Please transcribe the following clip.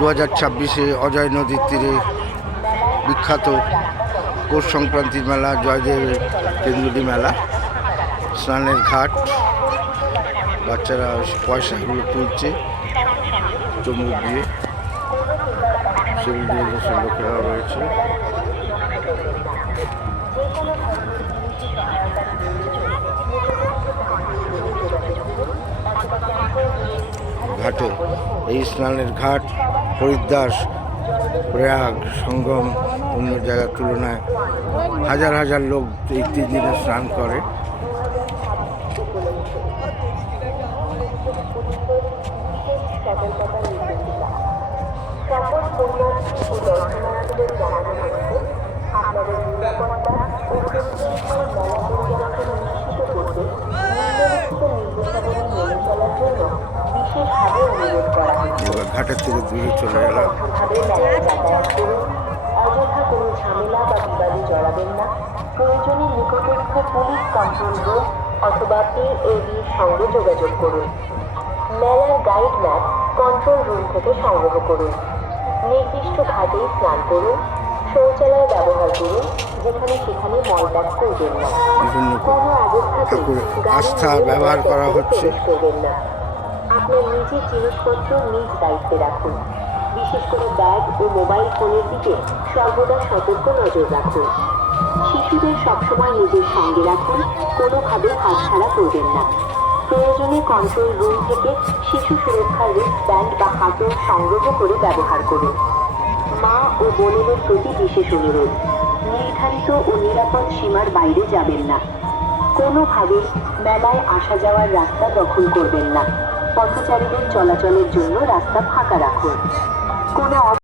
2026-এ অজয় নদীর তীরে বিখ্যাত পৌষ সংক্রান্তির মেলা, জয়দেবের কেন্দুলি মেলা, স্নানের ঘাট। বাচ্চারা পয়সাগুলো তুলছে চুমুক দিয়ে, সেগুলো দিয়ে দেশের লোকেরা রয়েছে। ঘাটে এই স্নানের ঘাট হরিদ্বার, প্রয়াগ, সঙ্গম অন্য জায়গার তুলনায় হাজার হাজার লোক এই 3 দিনে স্নান করে। ঘাটের থেকে দূরে চলে গেলাম। অযথা কোনো ঝামেলা বা বিবাদে জড়াবেন না। প্রয়োজনে নিকটস্থ পুলিশ কন্ট্রোল রুম অথবা PAB'র সঙ্গে যোগাযোগ করুন। মেলার গাইড ম্যাপ কন্ট্রোল রুম থেকে সংগ্রহ করুন। নির্দিষ্ট ঘাটেই স্নান করুন। শৌচালয় ব্যবহার করুন, যেখানে সেখানে মলত্যাগ করবেন না। কোনো অবস্থাতেই আস্থা ব্যবহার করা হচ্ছে। করবেন না। আপনার নিজের জিনিসপত্র নিজ দায়িত্বে রাখুন। বিশেষ করে ব্যাগ ও মোবাইল ফোনের দিকে সর্বদা সতর্ক নজর রাখুন। শিশুদের সবসময় নিজের সঙ্গে রাখুন, কোনোভাবে হাতছাড়া করবেন না। প্রয়োজনে কন্ট্রোল রুম থেকে শিশু সুরক্ষার রিস্টব্যান্ড বা হাতল সংগ্রহ করে ব্যবহার করুন। মা ও বোনেদের প্রতি বিশেষ অনুরোধ, নির্ধারিত ও নিরাপদ সীমার বাইরে যাবেন না। কোনোভাবেই মেলায় আসা যাওয়ার রাস্তা দখল করবেন না। পথচারীদের চলাচলের জন্য রাস্তা ফাঁকা রাখুন। কোনো